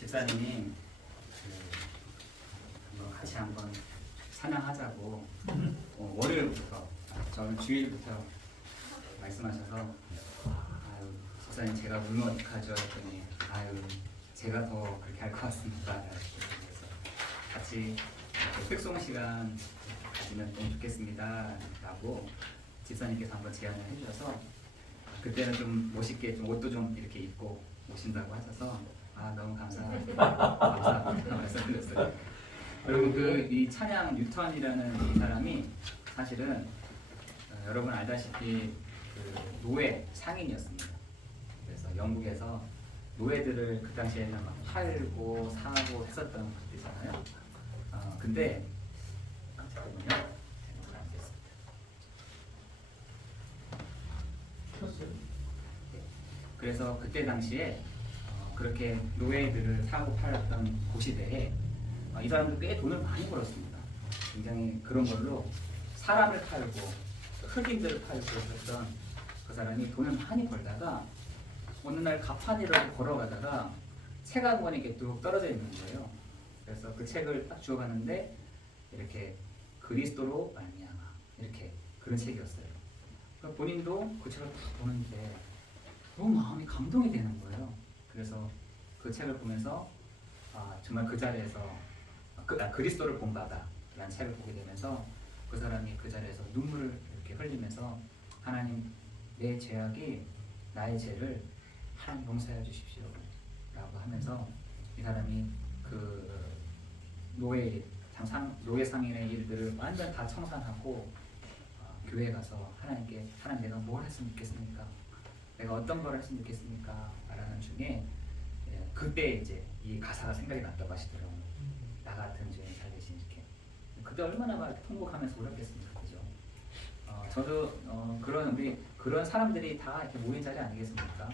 집사님이 같이 한번 찬양하자고 월요일부터 저는 주일부터 말씀하셔서 아유 집사님 제가 울면 어떡하죠 했더니 아유 제가 더 그렇게 할 것 같습니다. 그래서 같이 흑송 시간 가지면 너무 좋겠습니다 라고 집사님께서 한번 제안을 해주셔서 그때는 좀 멋있게 좀 옷도 좀 이렇게 입고 오신다고 하셔서 아 너무 감사합니다 말씀드렸어요. 그리고 이 찬양 뉴턴이라는 이 사람이 사실은 여러분 알다시피 그 노예 상인이었습니다. 그래서 영국에서 노예들을 그 당시에는 막 팔고 사고 했었던 그때잖아요. 근데 잠깐만요. 그래서 그때 당시에 그렇게 노예들을 사고 팔았던 그 시대에 이 사람들 꽤 돈을 많이 벌었습니다. 굉장히 그런 걸로 사람을 팔고 흑인들을 팔고 그랬던 그 사람이 돈을 많이 벌다가 어느 날 가판이라고 걸어가다가 책 한 권이 이렇게 뚝 떨어져 있는 거예요. 그래서 그 책을 딱 주워가는데 이렇게 그리스도로 말미암아 이렇게 그런 책이었어요. 그러니까 본인도 그 책을 딱 보는데 너무 마음이 감동이 되는 거예요. 그래서 그 책을 보면서 정말 그 자리에서 그리스도를 본받아 라는 책을 보게 되면서 그 사람이 그 자리에서 눈물을 이렇게 흘리면서 하나님 내 죄악이 나의 죄를 하나님 용서해 주십시오 라고 하면서 이 사람이 그 노예 상인의 일들을 완전 다 청산하고 교회에 가서 하나님께 하나님 내가 뭘 했으면 좋겠습니까? 내가 어떤 걸 했으면 좋겠습니까? 말하는 중에 그때 이제 이 가사가 생각이 났다고 하시더라고요. 나 같은 죄인 살리신 이렇게. 그때 얼마나 막 통곡하면서 울었겠습니까, 그죠? 저도 그런 사람들이 다 이렇게 모인 자리 아니겠습니까?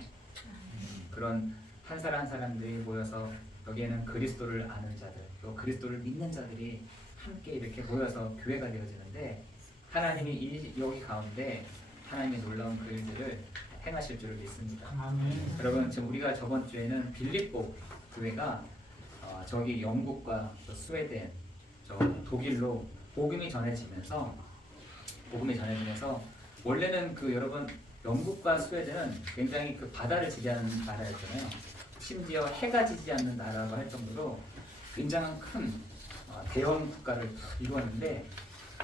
그런 한 사람 한 사람들이 모여서 여기에는 그리스도를 아는 자들, 또 그리스도를 믿는 자들이 함께 이렇게 모여서 교회가 되어지는데 하나님이 여기 가운데 하나님의 놀라운 그 일들을 행하실 줄을 믿습니다. 아멘. 여러분 지금 우리가 저번 주에는 빌립보 교회가 저기 영국과 스웨덴, 저 독일로 복음이 전해지면서 원래는 그 여러분 영국과 스웨덴은 굉장히 그 바다를 지지하는 나라였잖아요. 심지어 해가 지지 않는 나라라고 할 정도로 굉장한 큰 대형 국가를 이루었는데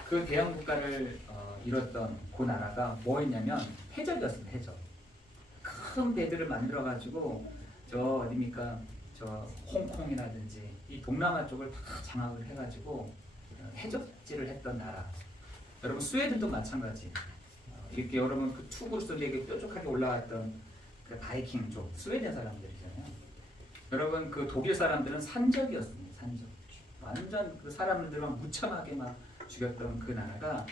그 대형 국가를 이뤘던 그 나라가 뭐였냐면 해적이었습니다. 해적. 큰 배들을 만들어 가지고 저 어디입니까? 저 홍콩이라든지 이 동남아 쪽을 다 장악을 해가지고 해적질을 했던 나라. 여러분 스웨덴도 마찬가지. 이렇게 여러분 그 투구르스에게 뾰족하게 올라왔던 그 바이킹 쪽 스웨덴 사람들이잖아요. 여러분 그 독일 사람들은 산적이었습니다. 산적. 완전 그 사람들만 무참하게 막 죽였던 그 나라가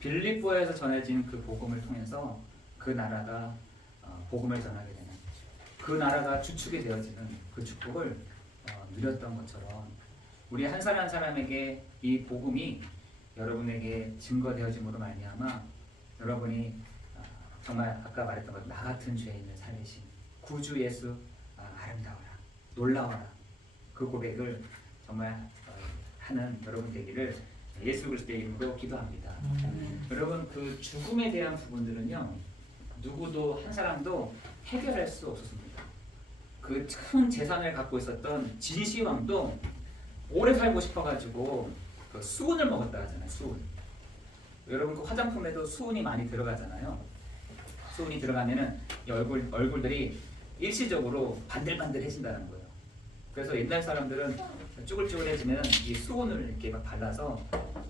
빌립보에서 전해진 그 복음을 통해서 그 나라가 복음을 전하게 되는 그 나라가 주축이 되어지는 그 축복을 누렸던 것처럼 우리 한 사람 한 사람에게 이 복음이 여러분에게 증거되어짐으로 말미암아 여러분이 정말 아까 말했던 것 나 같은 죄인을 살리신 구주 예수 아름다워라 놀라워라 그 고백을 정말 하는 여러분 되기를 예수 그리스도의 이름으로 기도합니다. 여러분 그 죽음에 대한 부분들은요 누구도 한 사람도 해결할 수 없었습니다. 그 큰 재산을 갖고 있었던 진시황도 오래 살고 싶어가지고 그 수은을 먹었다 하잖아요. 수은. 여러분 그 화장품에도 수은이 많이 들어가잖아요. 수은이 들어가면은 이 얼굴들이 일시적으로 반들반들해진다는 거예요. 그래서 옛날 사람들은 쭈글쭈글해지면 이 수은을 이렇게 막 발라서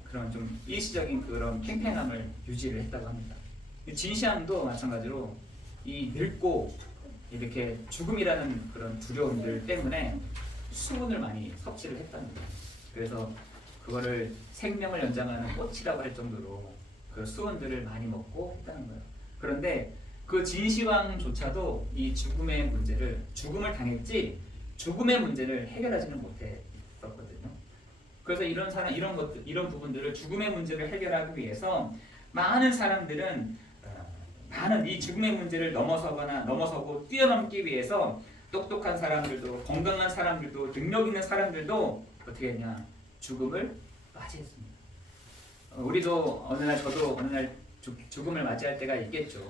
그런 좀 일시적인 그런 팽팽함을 유지를 했다고 합니다. 진시황도 마찬가지로 이 늙고 이렇게 죽음이라는 그런 두려움들 때문에 수분을 많이 섭취를 했다는 거예요. 그래서 그거를 생명을 연장하는 꽃이라고 할 정도로 그 수분들을 많이 먹고 했다는 거예요. 그런데 그 진시황조차도 이 죽음을 당했지 죽음의 문제를 해결하지는 못했었거든요. 그래서 이런 부분들을 죽음의 문제를 해결하기 위해서 많은 사람들은 많은 이 죽음의 문제를 넘어서고 뛰어넘기 위해서 똑똑한 사람들도 건강한 사람들도 능력 있는 사람들도 어떻게 했냐? 죽음을 맞이했습니다. 우리도 저도 어느 날 죽음을 맞이할 때가 있겠죠.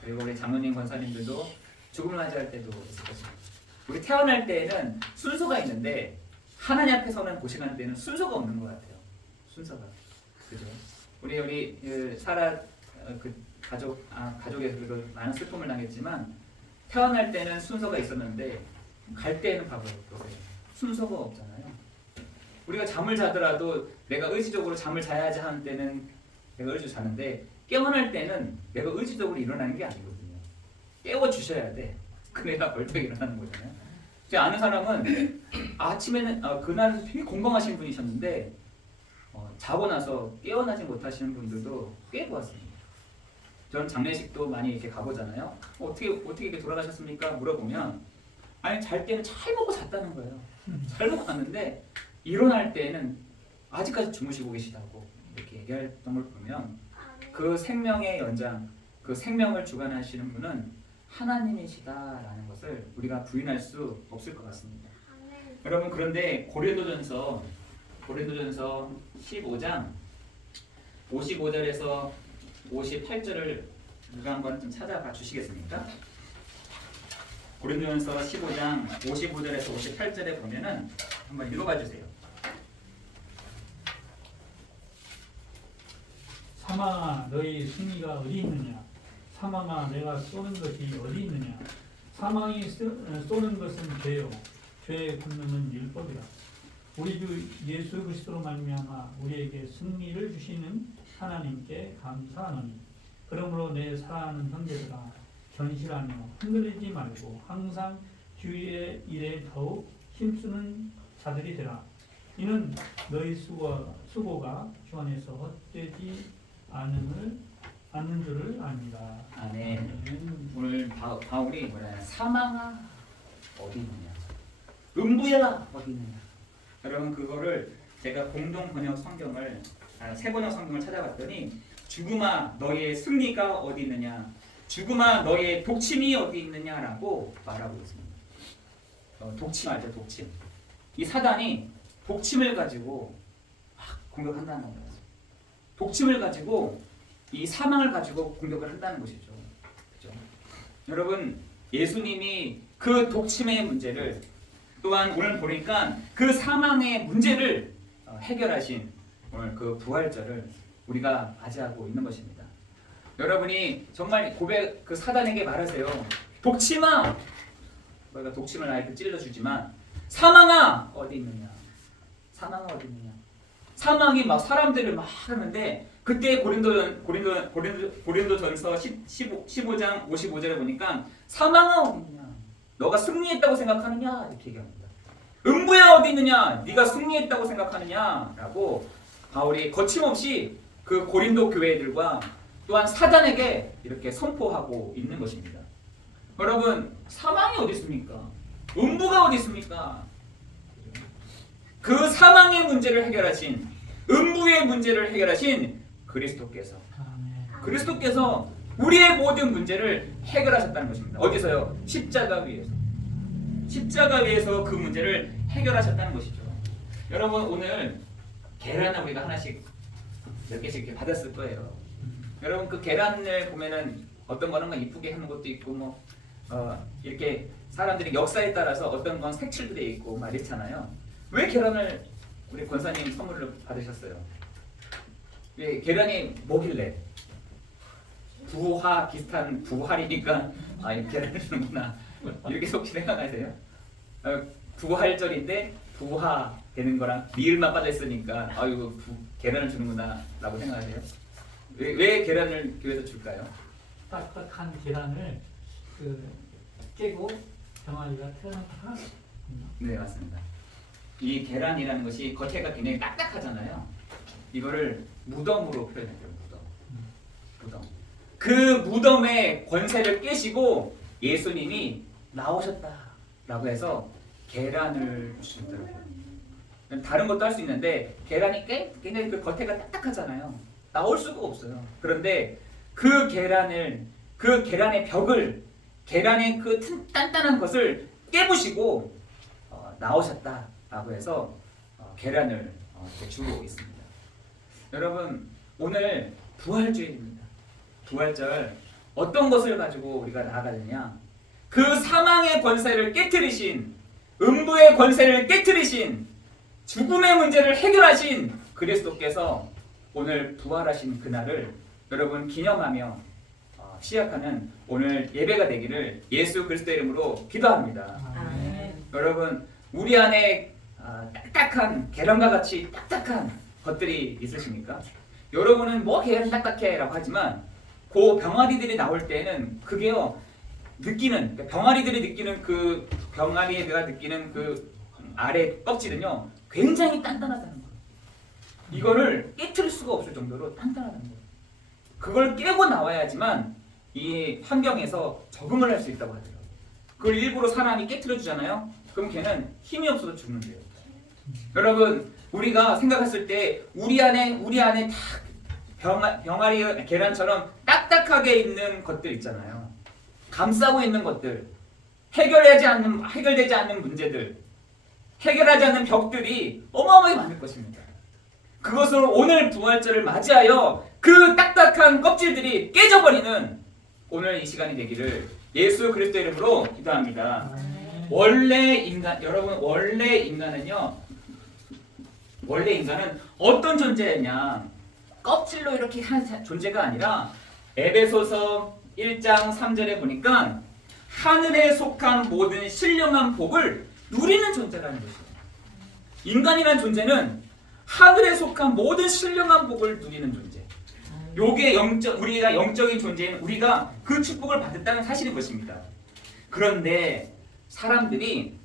그리고 우리 장로님 권사님들도 죽음을 맞이할 때도 있을 것입니다. 우리 태어날 때에는 순서가 있는데 하나님 앞에서는 고생하는 때는 순서가 없는 것 같아요. 순서가. 그죠? 우리 사라 그 가족에서 그래도 많은 슬픔을 당했지만 태어날 때는 순서가 있었는데 갈 때는 봐보세요. 순서가 없잖아요. 우리가 잠을 자더라도 내가 의지적으로 잠을 자야지 하는 때는 내가 의지적으로 자는데 깨어날 때는 내가 의지적으로 일어나는 게 아니거든요. 깨워주셔야 돼. 그래야 벌떡 일어나는 거잖아요. 제가 아는 사람은 아침에는 그날은 되게 건강하신 분이셨는데 자고 나서 깨어나지 못하시는 분들도 꽤 보았습니다. 저는 장례식도 많이 이렇게 가보잖아요. 어떻게 이렇게 돌아가셨습니까? 물어보면 아니 잘 때는 잘 먹고 잤다는 거예요. 잘 먹고 잤는데 일어날 때는 아직까지 주무시고 계시다고 이렇게 얘기했던 걸 보면 그 생명의 연장, 그 생명을 주관하시는 분은 하나님이시다라는 것을 우리가 부인할 수 없을 것 같습니다. 여러분 그런데 고린도전서 15장 55절에서 58절을 누가 한번 좀 찾아봐 주시겠습니까? 고린도전서 15장 55절에서 58절에 보면은 한번 읽어봐 주세요. 사망아 너희 승리가 어디 있느냐? 사망아 내가 쏘는 것이 어디 있느냐? 사망이 쏘는 것은 죄요 죄의 권능은 율법이라. 우리 주 예수 그리스도로 말미암아 우리에게 승리를 주시는 하나님께 감사하노니 그러므로 내 사랑하는 형제들아 견실하며 흔들리지 말고 항상 주의 일에 더욱 힘쓰는 자들이 되라. 이는 너희 수고가 주 안에서 헛되지 않는 줄을 압니다. 아멘. 오늘 바울이 뭐라 사망아 어디 있느냐, 음부야 어디 있느냐. 여러분 그거를 제가 공동 번역 성경을 새 번역 성경을 찾아봤더니 죽음아 너의 승리가 어디 있느냐, 죽음아 너의 독침이 어디 있느냐라고 말하고 있습니다. 독침 알죠? 독침. 이 사단이 독침을 가지고 막 공격한다는 거예요. 독침을 가지고 이 사망을 가지고 공격을 한다는 것이죠. 그렇죠? 여러분 예수님이 그 독침의 문제를 또한 오늘 보니까 그 사망의 문제를 해결하신 오늘 그 부활절을 우리가 맞이하고 있는 것입니다. 여러분이 정말 그 사단에게 말하세요. 독침아, 너희가 독침을 나에게 찔러주지만 사망아 어디 있느냐? 사망아 어디 있느냐? 사망이 막 사람들을 막 하는데 그때 고린도전서 15장 55절에 보니까 사망아 어디 있느냐? 너가 승리했다고 생각하느냐? 이렇게 얘기합니다. 음부야 어디 있느냐? 네가 승리했다고 생각하느냐라고 바울이 거침없이 그 고린도 교회들과 또한 사단에게 이렇게 선포하고 있는 것입니다. 여러분 사망이 어디 있습니까? 음부가 어디 있습니까? 그 사망의 문제를 해결하신, 음부의 문제를 해결하신 그리스도께서 우리의 모든 문제를 해결하셨다는 것입니다. 어디서요? 십자가 위에서. 십자가 위에서 그 문제를 해결하셨다는 것이죠. 여러분 오늘 계란을 우리가 하나씩 몇 개씩 이렇게 받았을 거예요. 여러분 그 계란을 보면은 어떤 거는 막 이쁘게 하는 것도 있고 이렇게 사람들이 역사에 따라서 어떤 건 색칠도 돼 있고 막 이렇잖아요. 왜 계란을 우리 권사님 선물로 받으셨어요? 왜 계란이 뭐길래? 부화 비슷한 부활이니까 계란을 주는구나 이렇게 속시 생각하세요? 부활절인데 부화 되는 거랑 리을만 빠져 있으니까 아이고 계란을 주는구나 라고 생각하세요? 왜 계란을 교회에서 줄까요? 딱딱한 계란을 깨고 병아리가 태어났다. 네 맞습니다. 이 계란이라는 것이 겉에가 굉장히 딱딱하잖아요. 이거를 무덤으로 표현했대요. 무덤. 그 무덤의 권세를 깨시고 예수님이 나오셨다라고 해서 계란을 주시더라고요. 다른 것도 할 수 있는데 계란이 굉장히 그 겉에가 딱딱하잖아요. 나올 수가 없어요. 그런데 그 계란의 벽을, 계란의 그 단단한 것을 깨부시고 나오셨다라고 해서 계란을 이렇게 주고 있습니다. 여러분 오늘 부활주일입니다. 부활절 어떤 것을 가지고 우리가 나아가느냐? 그 사망의 권세를 깨트리신, 음부의 권세를 깨트리신, 죽음의 문제를 해결하신 그리스도께서 오늘 부활하신 그날을 여러분 기념하며 시작하는 오늘 예배가 되기를 예수 그리스도의 이름으로 기도합니다. 여러분 우리 안에 딱딱한 계란과 같이 딱딱한 것들이 있으십니까? 여러분은 뭐 계란 딱딱해 라고 하지만 그 병아리들이 나올 때는 그게요 느끼는 병아리들이 느끼는 그 병아리가 느끼는 그 아래 껍질은요 굉장히 단단하다는 거예요. 이거를 깨트릴 수가 없을 정도로 단단하다는 거예요. 그걸 깨고 나와야지만 이 환경에서 적응을 할 수 있다고 하더라고요. 그걸 일부러 사람이 깨트려 주잖아요. 그럼 걔는 힘이 없어서 죽는데요. 여러분 우리가 생각했을 때 우리 안에 다 병아리 계란처럼 딱딱하게 있는 것들 있잖아요. 감싸고 있는 것들, 해결되지 않는 문제들, 해결하지 않는 벽들이 어마어마하게 많을 것입니다. 그것을 오늘 부활절을 맞이하여 그 딱딱한 껍질들이 깨져버리는 오늘 이 시간이 되기를 예수 그리스도의 이름으로 기도합니다. 여러분 원래 인간은 어떤 존재였냐? 껍질로 이렇게 한 존재가 아니라 에베소서 1장 3절에 보니까 하늘에 속한 모든 신령한 복을 누리는 존재라는 것이에요. 인간이라는 존재는 하늘에 속한 모든 신령한 복을 누리는 존재. 요게 우리가 영적인 존재인 우리가 그 축복을 받았다는 사실인 것입니다. 그런데 사람들이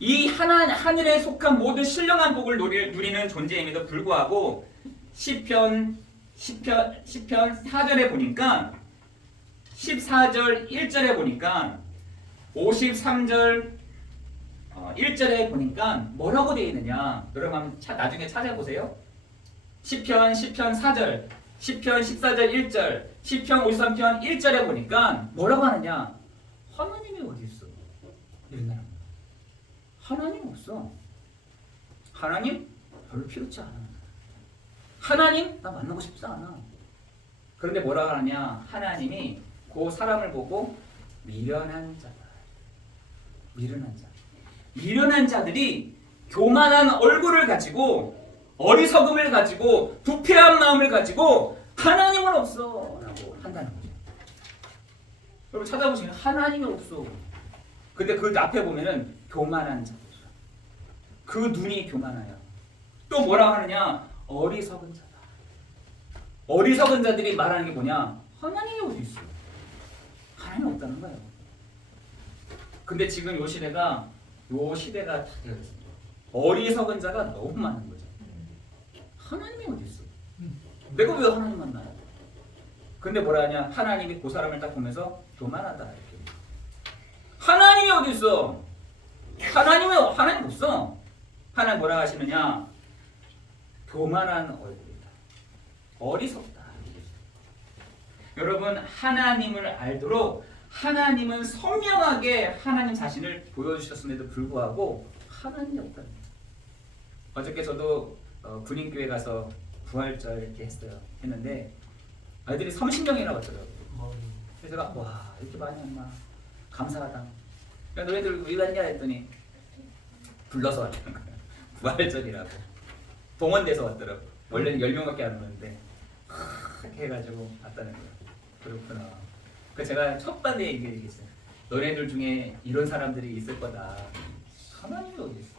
이 하늘에 속한 모든 신령한 복을 누리는 존재임에도 불구하고 시편 4절에 보니까 14절 1절에 보니까 53절 1절에 보니까 뭐라고 되어 있느냐? 여러분 한번 나중에 찾아보세요. 시편 4절, 시편 14절 1절, 시편 53편 1절에 보니까 뭐라고 하느냐? 하나님이 어디 있어? 이런 말. 하나님 없어. 하나님 별로 필요치 않아. 하나님 나 만나고 싶지 않아. 그런데 뭐라고 하느냐? 하나님이 그 사람을 보고 미련한 자다. 미련한 자들이 교만한 얼굴을 가지고 어리석음을 가지고 부패한 마음을 가지고 하나님은 없어 라고 한다는 거죠. 여러분 찾아보시면 하나님이 없어. 근데 그 앞에 보면은 교만한 자들. 그 눈이 교만하여. 또 뭐라고 하느냐? 어리석은 자다. 어리석은 자들이 말하는 게 뭐냐? 하나님이 어디 있어? 하나님이 없다는 거예요. 근데 지금 요 시대가 다 되었습니다. 어리석은 자가 너무 많은 거죠. 하나님이 어디 있어? 내가 왜 하나님 만나요? 근데 뭐라 하냐? 하나님이 그 사람을 딱 보면서 교만하다 이렇게. 하나님이 어디 있어? 하나님 없어. 하나님 뭐라 하시느냐? 교만한 얼굴이다. 어리석다. 여러분 하나님을 알도록 하나님은 선명하게 하나님 자신을 보여주셨음에도 불구하고 하나님이 없다. 어저께 저도 군인교회 가서 부활절 이렇게 했는데 아이들이 30명이나 왔더라고요. 그래서 제가 와 이렇게 많이 왔나 감사하다. 너희들 왜 왔냐 했더니 불러서 왔다는 거예요. 부활절이라고 동원돼서 왔더라고. 원래는 10명밖에 안 오는데 이렇게 해가지고 왔다는 거예요. 그렇구나. 그래서 제가 첫 번째 얘기했어요. 너네들 중에 이런 사람들이 있을 거다. 하나님이 어디 있어?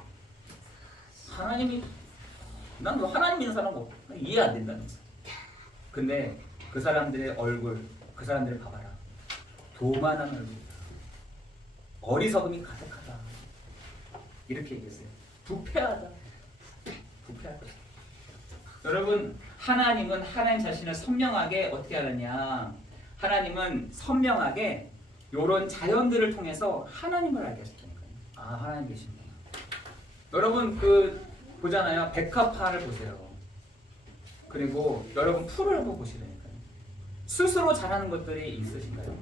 난 하나님 믿는 사람 이해 안 된다면서. 근데 그 사람들의 얼굴, 그 사람들을 봐봐라. 교만한 얼굴이다. 어리석음이 가득하다. 이렇게 얘기했어요. 부패하다. 여러분 하나님은 하나님 자신을 선명하게 어떻게 하느냐? 하나님은 선명하게 이런 자연들을 통해서 하나님을 알게 하셨다니까요. 아 하나님 계십니다. 여러분 보잖아요. 백합화를 보세요. 그리고 여러분 풀을 한번 보시라니까요. 스스로 자라는 것들이 있으신가요?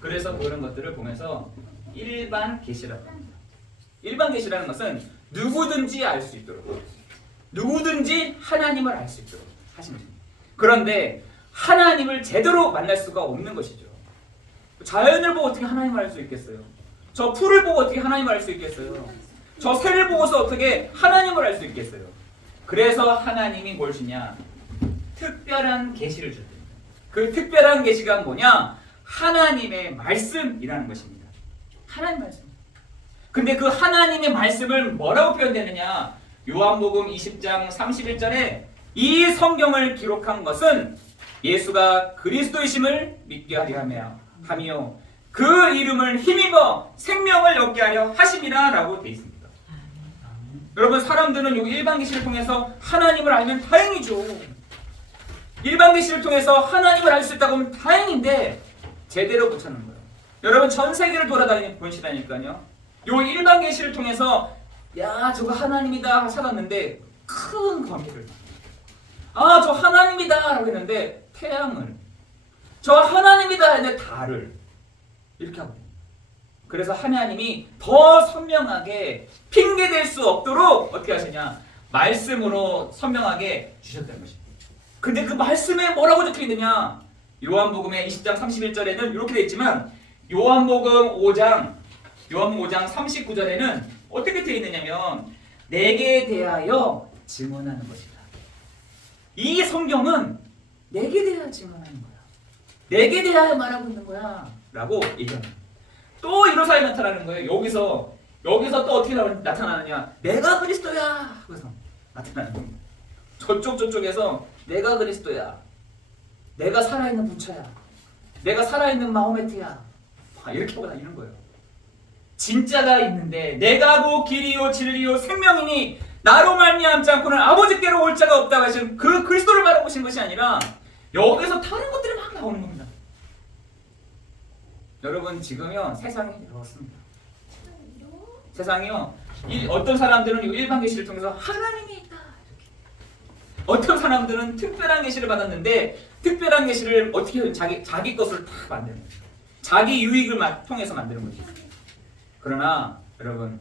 그래서 그런 것들을 보면서 일반 계시라고 합니다. 일반 계시라는 것은 누구든지 알 수 있도록, 누구든지 하나님을 알 수 있도록 하신 것입니다. 그런데 하나님을 제대로 만날 수가 없는 것이죠. 자연을 보고 어떻게 하나님을 알 수 있겠어요? 저 풀을 보고 어떻게 하나님을 알 수 있겠어요? 저 새를 보고서 어떻게 하나님을 알 수 있겠어요? 그래서 하나님이 뭘 주냐? 특별한 계시를 줍니다. 그 특별한 계시가 뭐냐? 하나님의 말씀이라는 것입니다. 하나님 말씀. 근데 그 하나님의 말씀을 뭐라고 표현되느냐? 요한복음 20장 31절에 이 성경을 기록한 것은 예수가 그리스도이심을 믿게 하려 하며 그 이름을 힘입어 생명을 얻게 하려 하심이라 라고 되어 있습니다. 여러분, 사람들은 이 일반 계시를 통해서 하나님을 알면 다행이죠. 일반 계시를 통해서 하나님을 알 수 있다고 하면 다행인데 제대로 못 찾는 거예요. 여러분, 전 세계를 돌아다니는 보시다니까요. 이 일반 계시를 통해서 야, 저거 하나님이다 찾았는데 큰 광기를, 아, 저 하나님이다 라고 했는데 태양을, 저 하나님이다 했는데 달을 이렇게 하거든요. 그래서 하나님이 더 선명하게 핑계댈 수 없도록 어떻게 하시냐? 말씀으로 선명하게 주셨다는 것입니다. 근데 그 말씀에 뭐라고 적혀 있느냐? 요한복음의 20장 31절에는 이렇게 되어 있지만 요한복음 5장 39절에는 어떻게 되어 있느냐면 내게 대하여 증언하는 것이다. 이 성경은 내게 대하여 증언하는 거야. 내게 대하여 말하고 있는 거야 라고 얘기합니다. 또 이런 사람이 나타나는 거예요. 여기서 또 어떻게 나타나느냐? 내가 그리스도야. 그래서 나타나는 겁니다. 저쪽에서 내가 그리스도야. 내가 살아있는 부처야. 내가 살아있는 마호메트야. 이렇게 하고 다니는 거예요. 진짜가 있는데 내가고 길이요 진리요 생명이니 나로 말미암지 않고는 아버지께로 올 자가 없다고 하신 그 그리스도를 바라보신 것이 아니라 여기서 다른 것들이 막 나오는 겁니다. 여러분, 지금요 세상이 이렇습니다. 세상이요, 어떤 사람들은 일반 계시를 통해서 하나님이 있다 이렇게. 어떤 사람들은 특별한 계시를 받았는데 특별한 계시를 어떻게 자기 것을 다 만드는 거죠. 자기 유익을 통해서 만드는 거죠. 그러나 여러분,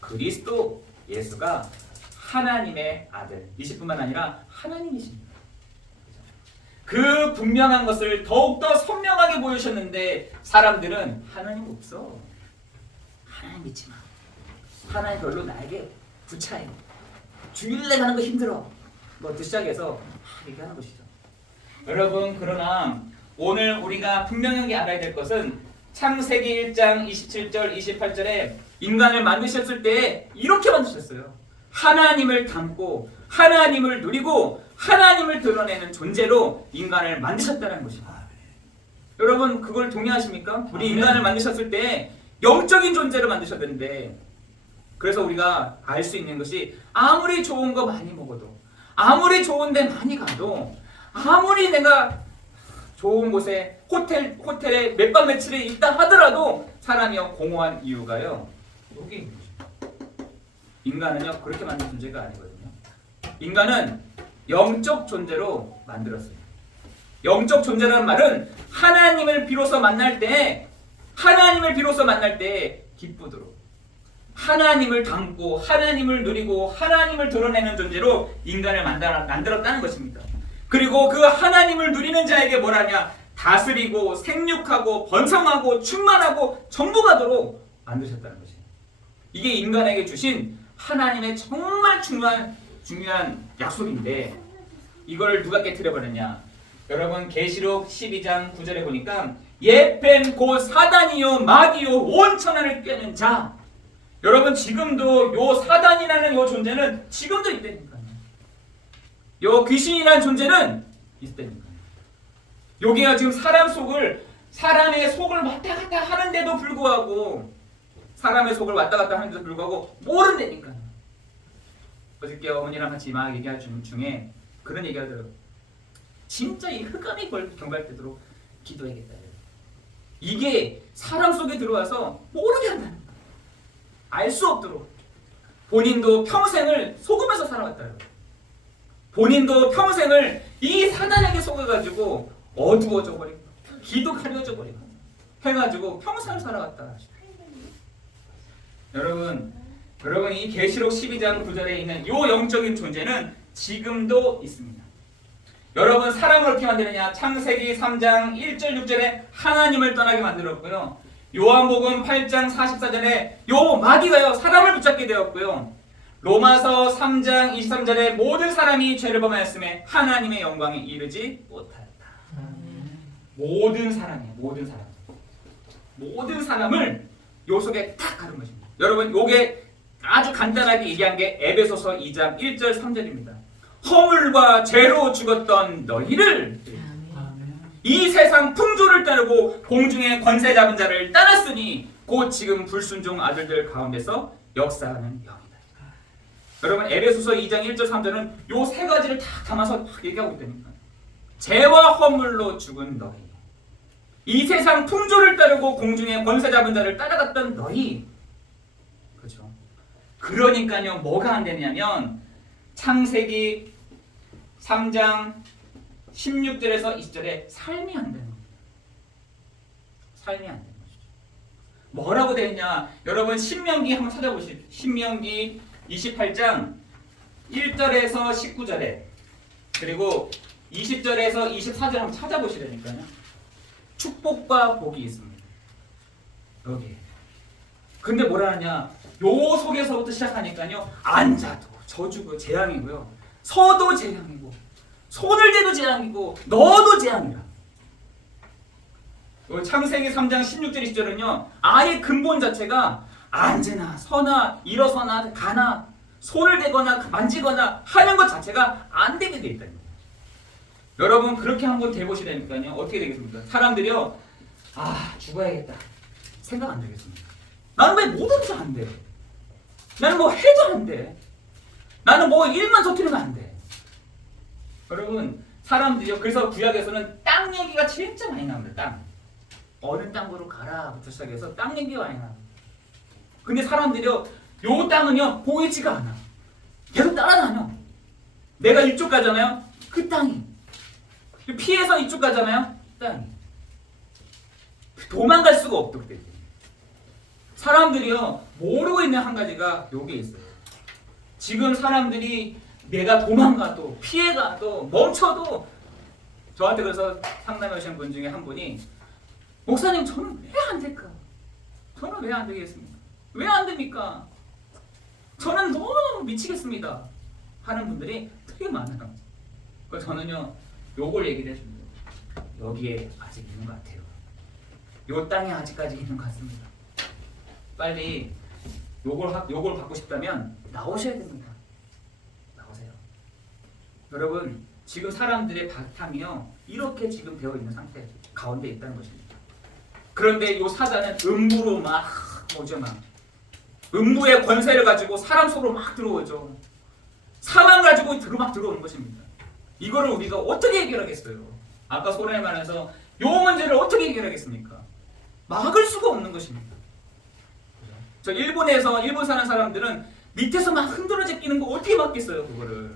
그리스도 예수가 하나님의 아들, 이뿐만 아니라 하나님이십니다. 그 분명한 것을 더욱더 선명하게 보여주셨는데 사람들은 하나님 없어, 하나님 믿지 마, 하나님 별로 나에게 부차해, 주일날 가는 거 힘들어, 뭐부터 시작해서 얘기하는 것이죠. 여러분, 그러나 오늘 우리가 분명하게 알아야 될 것은 창세기 1장 27절 28절에 인간을 만드셨을 때 이렇게 만드셨어요. 하나님을 닮고 하나님을 누리고 하나님을 드러내는 존재로 인간을 만드셨다는 것입니다. 여러분, 그걸 동의하십니까? 우리 인간을 만드셨을 때 영적인 존재로 만드셨는데, 그래서 우리가 알 수 있는 것이 아무리 좋은 거 많이 먹어도, 아무리 좋은 데 많이 가도, 아무리 내가 좋은 곳에 호텔에 몇 밤 며칠에 있다 하더라도 사람이요 공허한 이유가요 여기 있는 거죠. 인간은요 그렇게 만든 존재가 아니거든요. 인간은 영적 존재로 만들었어요. 영적 존재라는 말은 하나님을 비로소 만날 때 기쁘도록 하나님을 닮고 하나님을 누리고 하나님을 드러내는 존재로 인간을 만들었다는 것입니다. 그리고 그 하나님을 누리는 자에게 뭐라냐? 다스리고 생육하고 번성하고 충만하고 정복하도록 만드셨다는 것이에요. 이게 인간에게 주신 하나님의 정말 중요한 약속인데 이걸 누가 깨트려버렸냐? 여러분, 계시록 12장 9절에 보니까 예펜 곧 사단이요 마귀요 온 천하를 꿰는 자. 여러분, 지금도 요 사단이라는 요 존재는 지금도 있다니까요. 요 귀신이라는 존재는 있다니까요. 여기가 지금 사람의 속을 왔다 갔다 하는데도 불구하고 모른다니까요. 어저께 어머니랑 같이 막 얘기할 중에 그런 얘기가 들어요. 진짜 이 흑암이 경발되도록 기도해야겠다. 이게 사람 속에 들어와서 모르게 한다는 거예요. 알 수 없도록. 본인도 평생을 속으면서 살아왔다요. 본인도 평생을 이 사단에게 속아가지고 어두워져 버리고 기도 가려져 버리고 해가지고 평생을 살아왔다. 여러분, 여러분 이 계시록 12장 9절에 있는 이 영적인 존재는 지금도 있습니다. 여러분 사람을 어떻게 만드느냐? 창세기 3장 1절 6절에 하나님을 떠나게 만들었고요. 요한복음 8장 44절에 요 마귀가요 사람을 붙잡게 되었고요. 로마서 3장 23절에 모든 사람이 죄를 범하였음에 하나님의 영광에 이르지 못하였다. 모든 사람이에요. 모든 사람을 요 속에 딱 가른 것입니다. 여러분 요게 아주 간단하게 얘기한 게 에베소서 2장 1절 3절입니다. 허물과 죄로 죽었던 너희를 이 세상 풍조를 따르고 공중의 권세 잡은 자를 따랐으니 곧 지금 불순종 아들들 가운데서 역사하는 영이다. 여러분 에베소서 2장 1절 3절은 요 세 가지를 다 담아서 막 얘기하고 있다니까. 죄와 허물로 죽은 너희, 이 세상 풍조를 따르고 공중의 권세 잡은 자를 따라갔던 너희. 그렇죠. 그러니까요 뭐가 안 되냐면 창세기 3장 16절에서 20절에 삶이 안 되는 겁니다. 삶이 안 되는 것이죠. 뭐라고 되어 있냐? 여러분 신명기 한번 찾아보십시오. 신명기 28장 1절에서 19절에 그리고 20절에서 24절 한번 찾아보시라니까요. 축복과 복이 있습니다. 여기. 근데 뭐라 하냐? 요 속에서부터 시작하니까요. 앉아도 저주고 재앙이고요. 서도 재앙이고 손을 대도 재앙이고 너도 재앙이라. 창세기 3장 16절 20절은요. 아예 근본 자체가 앉으나 서나 일어서나 가나 손을 대거나 만지거나 하는 것 자체가 안 되게 돼 있다는 거예요. 여러분 그렇게 한번 돼보시라니까요. 어떻게 되겠습니까? 사람들이요. 아 죽어야겠다. 생각 안 되겠습니까? 나는 왜 뭐든지 안 돼. 나는 뭐 해도 안 돼. 나는 뭐 일만 터뜨리면 안 돼. 여러분 사람들이요. 그래서 구약에서는 땅 얘기가 진짜 많이 나옵니다. 땅. 어느 땅으로 가라부터 시작해서 땅 얘기가 많이 나옵니다. 근데 사람들이요. 요 땅은요. 보이지가 않아. 계속 따라다녀. 내가 이쪽 가잖아요. 그 땅이. 피해서 이쪽 가잖아요. 땅이. 도망갈 수가 없기 때문에. 사람들이요. 모르고 있는 한 가지가 요게 있어요. 지금 사람들이 내가 도망가도 피해가도 멈춰도 저한테 그래서 상담해 오신 분 중에 한 분이 목사님 저는 왜 안 될까? 저는 왜 안 되겠습니까? 왜 안 됩니까? 저는 너무너무 미치겠습니다. 하는 분들이 되게 많아요. 그래서 저는요 요걸 얘기를 해줍니다. 여기에 아직 있는 것 같아요. 요 땅에 아직까지 있는 것 같습니다. 빨리 요걸 받고 싶다면 나오셔야 됩니다. 나오세요. 여러분 지금 사람들의 바탕이요 이렇게 지금 되어 있는 상태 가운데 있다는 것입니다. 그런데 요 사단은 음부로 막 오죠. 막 음부의 권세를 가지고 사람 속으로 막 들어오죠. 사망 가지고 막 들어오는 것입니다. 이거를 우리가 어떻게 해결하겠어요? 아까 소라이만에서 요 문제를 어떻게 해결하겠습니까? 막을 수가 없는 것입니다. 저 일본 사는 사람들은 밑에서 막 흔들어 제끼는 거 어떻게 막겠어요? 그거를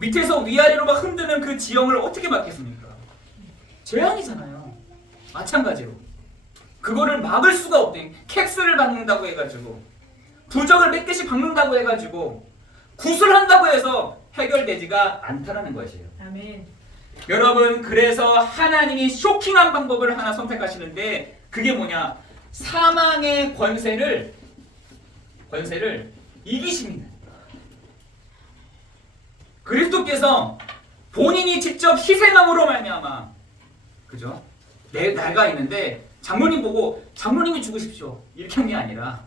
밑에서 위아래로 막 흔드는 그 지형을 어떻게 막겠습니까? 재앙이잖아요. 마찬가지로 그거를 막을 수가 없대. 캑스를 박는다고 해가지고 부적을 몇 개씩 박는다고 해가지고 구슬한다고 해서 해결되지가 않다라는 것이에요. 아멘. 여러분 그래서 하나님이 쇼킹한 방법을 하나 선택하시는데 그게 뭐냐? 사망의 권세를 이기십니다. 그리스도께서 본인이 직접 희생함으로 말미암아, 그죠? 내가 있는데 장로님 보고 장로님이 죽으십시오 이렇게 한 게 아니라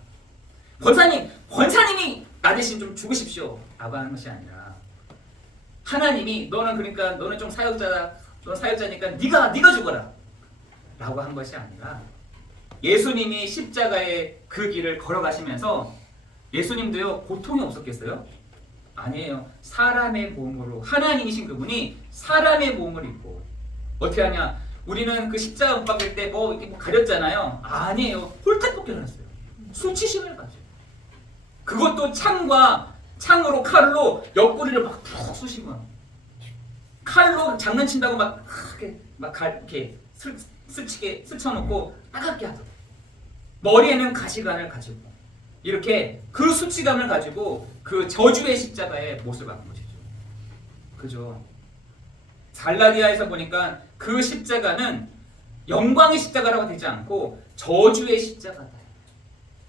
권사님이 나 대신 좀 죽으십시오 라고 하는 것이 아니라 하나님이 너는 좀 사역자니까 네가 죽어라 라고 한 것이 아니라 예수님이 십자가의 그 길을 걸어가시면서 예수님도요 고통이 없었겠어요? 아니에요. 사람의 몸으로 하나님이신 그분이 사람의 몸을 입고 어떻게 하냐? 우리는 그 십자가 못 박을 때 이렇게 가렸잖아요. 아니에요. 홀딱 벗겨놨어요. 수치심을 가지고 그것도 창으로 칼로 옆구리를 막 푹 쑤시고 칼로 장난친다고 이렇게 스치게 스쳐놓고 따갑게 하죠. 머리에는 가시관을 가지고 이렇게 그 수치감을 가지고 그 저주의 십자가의 못을 박은 것이죠. 그죠? 갈라디아에서 보니까 그 십자가는 영광의 십자가라고 되지 않고 저주의 십자가다.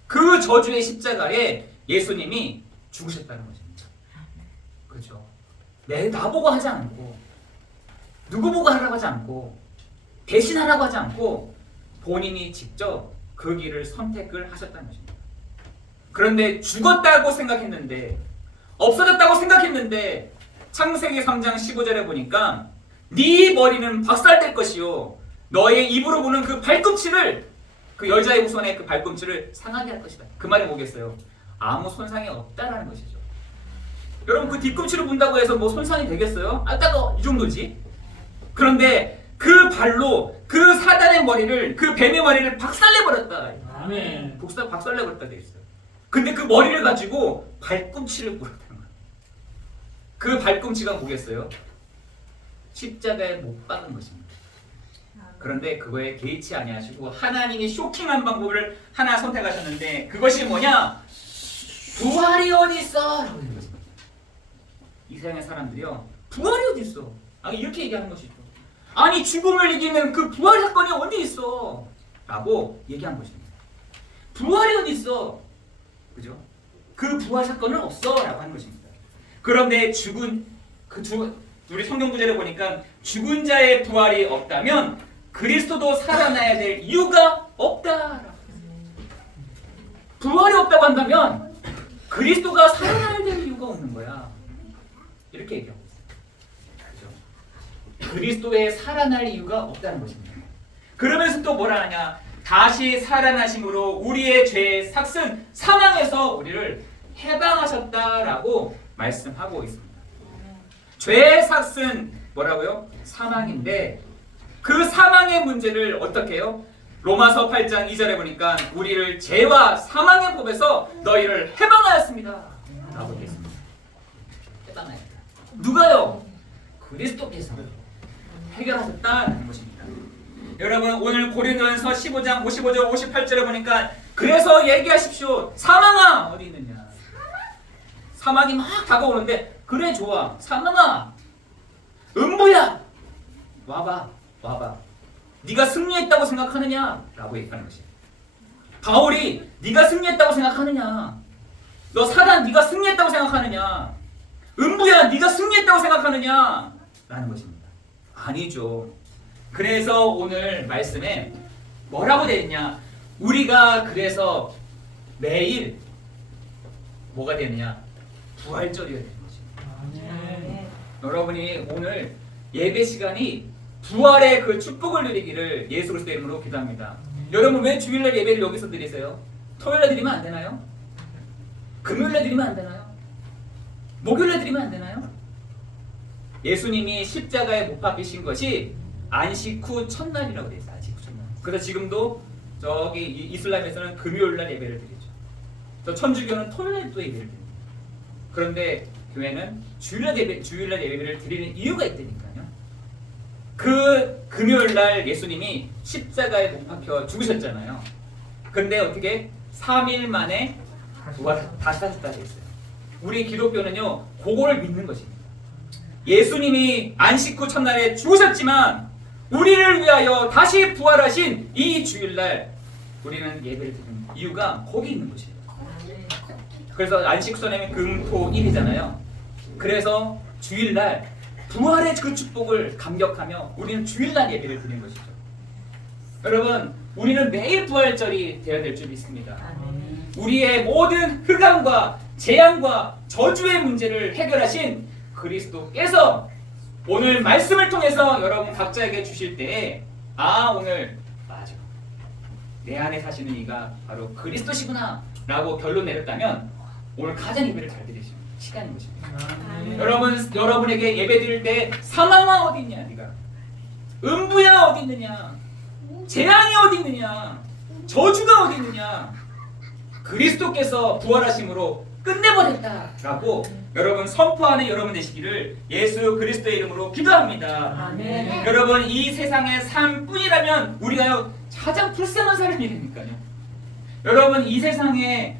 그 저주의 십자가에 예수님이 죽으셨다는 것입니다. 그죠? 나보고 하지 않고 누구 보고 하라고 하지 않고 대신하라고 하지 않고 본인이 직접 그 길을 선택을 하셨다는 것입니다. 그런데 죽었다고 생각했는데 없어졌다고 생각했는데 창세기 3장 15절에 보니까 네 머리는 박살될 것이요 너의 입으로 부는 그 발꿈치를 그 여자의 후손의 그 발꿈치를 상하게 할 것이다. 그 말이 뭐겠어요? 아무 손상이 없다라는 것이죠. 여러분 그 뒤꿈치를 분다고 해서 뭐 손상이 되겠어요? 이 정도지. 그런데 그 발로 그 사단의 머리를 그 뱀의 머리를 박살내버렸다. 아멘. 박살내버렸다 돼 있어요. 근데 그 머리를 가지고 발꿈치를 부렸다는 거예요. 그 발꿈치가 뭐겠어요? 십자가에 못 박은 것입니다. 그런데 그거에 개의치 아니하시고 하나님이 쇼킹한 방법을 하나 선택하셨는데 그것이 뭐냐? 부활이 어디 있어? 라고 하는 것입니다. 이 세상의 사람들이요, 부활이 어디 있어? 이렇게 얘기하는 것이죠. 아니 죽음을 이기는 그 부활 사건이 어디 있어? 라고 얘기한 것입니다. 부활이 어디 있어? 그죠? 그 부활 사건은 없어 라고 하는 것입니다. 그런데 우리 성경 구절에 보니까 죽은 자의 부활이 없다면 그리스도도 살아나야 될 이유가 없다. 부활이 없다고 한다면 그리스도가 살아나야 될 이유가 없는 거야. 이렇게 얘기하고 있어요. 그죠? 그리스도의 살아날 이유가 없다는 것입니다. 그러면서 또 뭐라 하냐? 다시 살아나심으로 우리의 죄의 삭슨 사망에서 우리를 해방하셨다라고 말씀하고 있습니다. 죄의 삭슨 뭐라고요? 사망인데 그 사망의 문제를 어떻게 해요? 로마서 8장 2절에 보니까 우리를 죄와 사망의 법에서 너희를 해방하였습니다 라고 되어 있습니다. 해방하였다. 누가요? 그리스도께서 해결하셨다는 것입니다. 여러분 오늘 고린도전서 15장 55절 58절에 보니까 그래서 얘기하십시오. 사망아 어디 있느냐? 사망이 막 다가오는데 그래 좋아. 사망아 음부야 와봐. 네가 승리했다고 생각하느냐? 라고 얘기하는 것이에요. 바울이 네가 승리했다고 생각하느냐? 너 사단 네가 승리했다고 생각하느냐? 음부야 네가 승리했다고 생각하느냐? 라는 것입니다. 아니죠. 그래서 오늘 말씀에 뭐라고 되어 있냐? 우리가 그래서 매일 뭐가 되느냐? 부활절이어야 되는 것입니다. 여러분이 오늘 예배 시간이 부활의 그 축복을 누리기를 예수 그리스도의 이름으로 기도합니다. 여러분 왜 주일날 예배를 여기서 드리세요? 토요일날 드리면 안 되나요? 금요일날 드리면 안 되나요? 목요일날 드리면 안 되나요? 예수님이 십자가에 못 박히신 것이 안식 후 첫날이라고 되어 있어요. 안식 후 첫날. 그래서 지금도 저기 이슬람에서는 금요일날 예배를 드리죠. 저 천주교는 토요일날 또 예배를 드립니다. 그런데 교회는 주일날 예배를 드리는 이유가 있다니까요. 그 금요일날 예수님이 십자가에 못 박혀 죽으셨잖아요. 근데 어떻게 3일 만에 다시 사셨다 했어요. 우리 기독교는요 그거를 믿는 것입니다. 예수님이 안식 후 첫날에 죽으셨지만 우리를 위하여 다시 부활하신 이 주일날 우리는 예배를 드리는 이유가 거기 있는 것이에요. 그래서 안식 선행은 금, 토, 일이잖아요. 그래서 주일날 부활의 그 축복을 감격하며 우리는 주일날 예배를 드리는 것이죠. 여러분 우리는 매일 부활절이 되어야 될 줄 믿습니다. 우리의 모든 흑암과 재앙과 저주의 문제를 해결하신 그리스도께서 오늘 말씀을 통해서 여러분 각자에게 주실 때에 오늘 맞아 내 안에 사시는 이가 바로 그리스도시구나 라고 결론 내렸다면 오늘 가장 예배를 잘 드리시는 시간인 것입니다. 여러분에게 예배 드릴 때 사망아 어디 있냐? 네가 음부야 어디 있느냐? 재앙이 어디 있느냐? 저주가 어디 있느냐? 그리스도께서 부활하심으로 끝내버렸다라고 여러분 선포하는 여러분 되시기를 예수 그리스도의 이름으로 기도합니다. 아멘. 여러분 이 세상의 삶뿐이라면 우리가 가장 불쌍한 사람이니까요. 여러분 이 세상에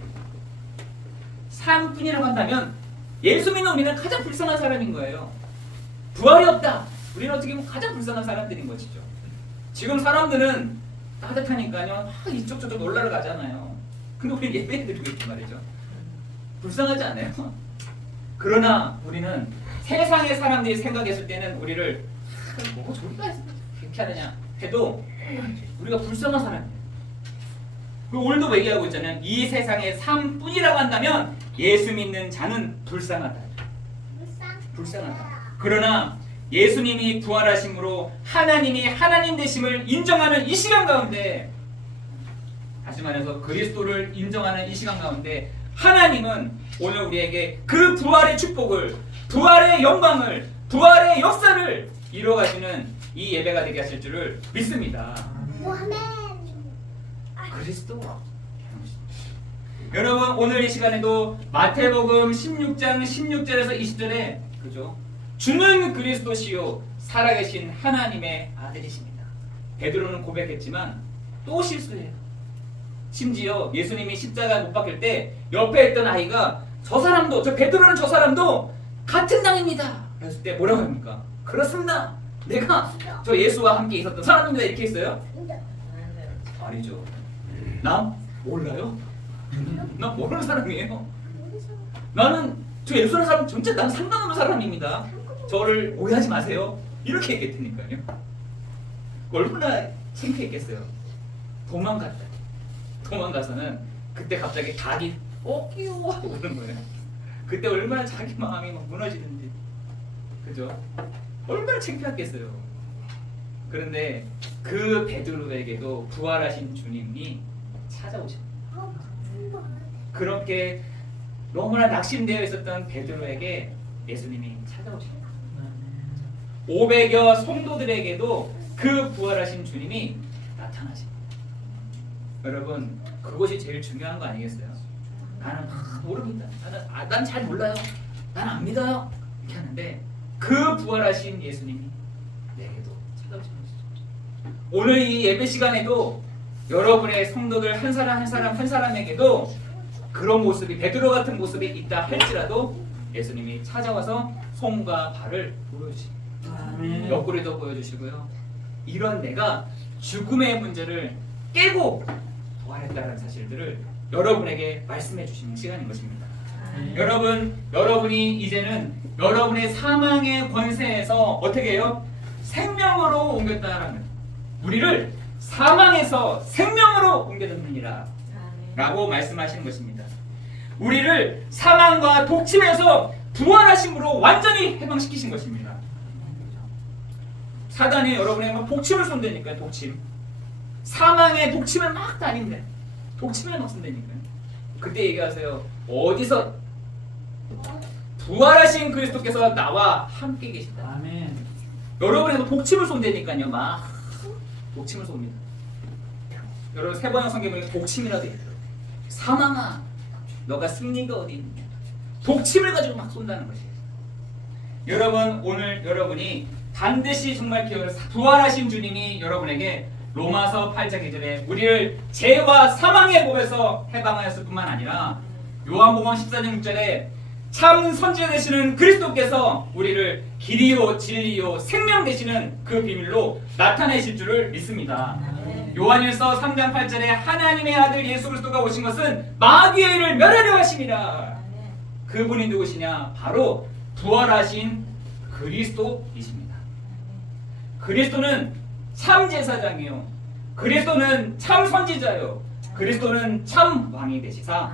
삶뿐이라고 한다면 예수 믿는 우리는 가장 불쌍한 사람인 거예요. 부활이 없다. 우리는 어떻게 보면 가장 불쌍한 사람들인 것이죠. 지금 사람들은 따뜻하니까요. 막 이쪽 저쪽 놀러 가잖아요. 근데 우리는 예배드리고 있단 말이죠. 불쌍하지 않아요? 그러나 우리는 세상의 사람들이 생각했을 때는 우리를 뭐 저리가 이렇게 하느냐 해도 우리가 불쌍한 사람이에요. 오늘도 얘기하고 있잖아요. 이 세상의 삶뿐이라고 한다면 예수 믿는 자는 불쌍하다. 불쌍하다. 그러나 예수님이 부활하심으로 하나님이 하나님 되심을 인정하는 이 시간 가운데, 다시 말해서 그리스도를 인정하는 이 시간 가운데 하나님은 오늘 우리에게 그 부활의 축복을, 부활의 영광을, 부활의 역사를 이루어가시는 이 예배가 되게 하실 줄을 믿습니다. 그리스도. 여러분 오늘 이 시간에도 마태복음 16장 16절에서 20절에 그죠? 주는 그리스도시요 살아계신 하나님의 아들이십니다. 베드로는 고백했지만 또 실수해요. 심지어 예수님이 십자가에 못 박힐 때 옆에 있던 아이가 저 사람도, 저 베드로는 저 사람도 같은 당입니다. 그랬을 때 뭐라고 합니까? 그렇습니다. 내가 저 예수와 함께 있었던 사람입니다. 이렇게 했어요? 아니죠. 나 몰라요? 나 모르는 사람이에요. 나는 저 예수라는 사람 전체 난 상관없는 사람입니다. 저를 오해하지 마세요. 이렇게 얘기했으니까요. 얼마나 창피했겠어요. 도망갔다. 도망가서는 그때 갑자기 닭이 끼요 하고 그런 거예요. 그때 얼마나 자기 마음이 막 무너지는지, 그죠? 얼마나 창피했겠어요. 그런데 그 베드로에게도 부활하신 주님이 찾아오십니다. 그렇게 너무나 낙심되어 있었던 베드로에게 예수님이 찾아오십니다. 500여 성도들에게도 그 부활하신 주님이 나타나십니다. 여러분 그것이 제일 중요한 거 아니겠어요? 나는 모릅니다. 난 잘 몰라요. 난 안 믿어요. 이렇게 하는데 그 부활하신 예수님이 내게도 찾아오신 것이죠. 오늘 이 예배 시간에도 여러분의 성도들 한 사람 한 사람 한 사람에게도 그런 모습이, 베드로 같은 모습이 있다 할지라도 예수님이 찾아와서 손과 발을 보여주십니다. 옆구리도 보여주시고요. 이런 내가 죽음의 문제를 깨고 부활했다는 사실들을 여러분에게 말씀해 주시는 시간인 것입니다. 여러분이 이제는 여러분의 사망의 권세에서 어떻게 해요? 생명으로 옮겼다라는, 우리를 사망에서 생명으로 옮겨졌느니라 라고 말씀하시는 것입니다. 우리를 사망과 독침에서 부활하심으로 완전히 해방시키신 것입니다. 사단이 여러분의 독침을 쏜다니까요. 독침. 사망의 독침을 막 다닌대. 독침을 막 쏜다니까요. 그때 얘기하세요. 어디서 부활하신 그리스도께서 나와 함께 계시다. 아멘. 여러분에도 독침을 쏜다니까요. 막 독침을 쏩니다. 여러분 세번역 성경에 독침이라도 있어요. 사망아, 너가 승리가 어디 있느냐? 독침을 가지고 막 쏜다는 것이에요. 여러분 오늘 여러분이 반드시 정말 기억을, 부활하신 주님이 여러분에게 로마서 8장 2절에 우리를 죄와 사망의 법에서 해방하였을 뿐만 아니라 요한복음 14장 6절에 참 선지자 되시는 그리스도께서 우리를 길이요 진리요 생명 되시는 그 비밀로 나타내실 줄을 믿습니다. 요한일서 3장 8절에 하나님의 아들 예수 그리스도가 오신 것은 마귀의 일을 멸하려 하심이라. 그분이 누구시냐? 바로 부활하신 그리스도이십니다. 그리스도는 참 제사장이요, 그리스도는 참 선지자요, 그리스도는 참 왕이 되시사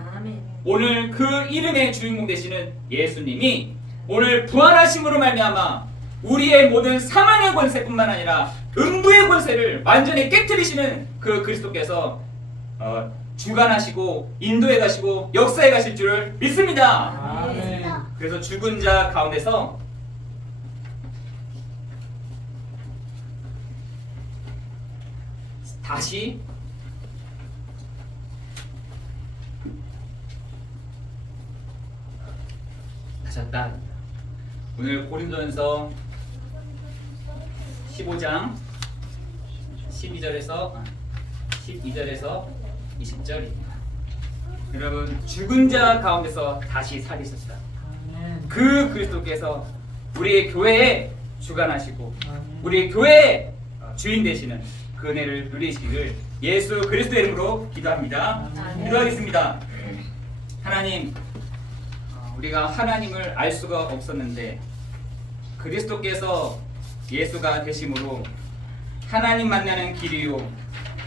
오늘 그 이름의 주인공 되시는 예수님이 오늘 부활하심으로 말미암아 우리의 모든 사망의 권세뿐만 아니라 음부의 권세를 완전히 깨트리시는 그 그리스도께서 주관하시고 인도해 가시고 역사해 가실 줄을 믿습니다. 아멘. 그래서 죽은 자 가운데서 다시 하셨다. 오늘 고린도전서 15장 12절에서 20절입니다. 여러분 죽은 자 가운데서 다시 살리셨다. 아멘. 그 그리스도께서 우리의 교회에 주관하시고 아멘. 우리의 교회의 주인 되시는 그 은혜를 누리시기를 예수 그리스도의 이름으로 기도합니다. 아멘. 기도하겠습니다. 하나님, 우리가 하나님을 알 수가 없었는데 그리스도께서 예수가 되심으로 하나님 만나는 길이요,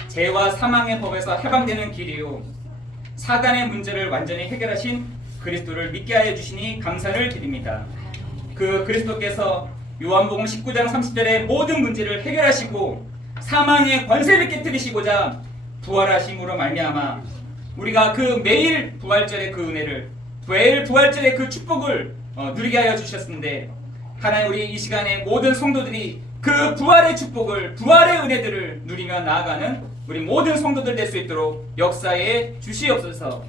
죄와 사망의 법에서 해방되는 길이요, 사단의 문제를 완전히 해결하신 그리스도를 믿게 하여 주시니 감사를 드립니다. 그 그리스도께서 요한복음 19장 30절의 모든 문제를 해결하시고 사망의 권세를 깨뜨리시고자 부활하심으로 말미암아 우리가 그 매일 부활절의 그 은혜를, 매일 부활절의 그 축복을 누리게 하여 주셨는데, 하나님, 우리 이 시간에 모든 성도들이 그 부활의 축복을, 부활의 은혜들을 누리며 나아가는 우리 모든 성도들 될 수 있도록 역사에 주시옵소서.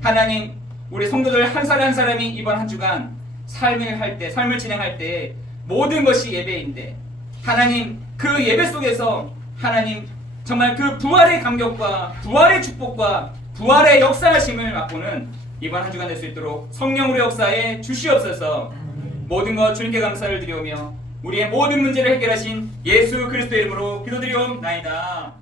하나님, 우리 성도들 한 사람 한 사람이 이번 한 주간 삶을 진행할 때 모든 것이 예배인데, 하나님, 그 예배 속에서 하나님 정말 그 부활의 감격과 부활의 축복과 부활의 역사하심을 맛보는 이번 한 주간 될 수 있도록 성령으로 역사에 주시옵소서. 모든 것 주님께 감사를 드리오며 우리의 모든 문제를 해결하신 예수 그리스도의 이름으로 기도드리옵나이다.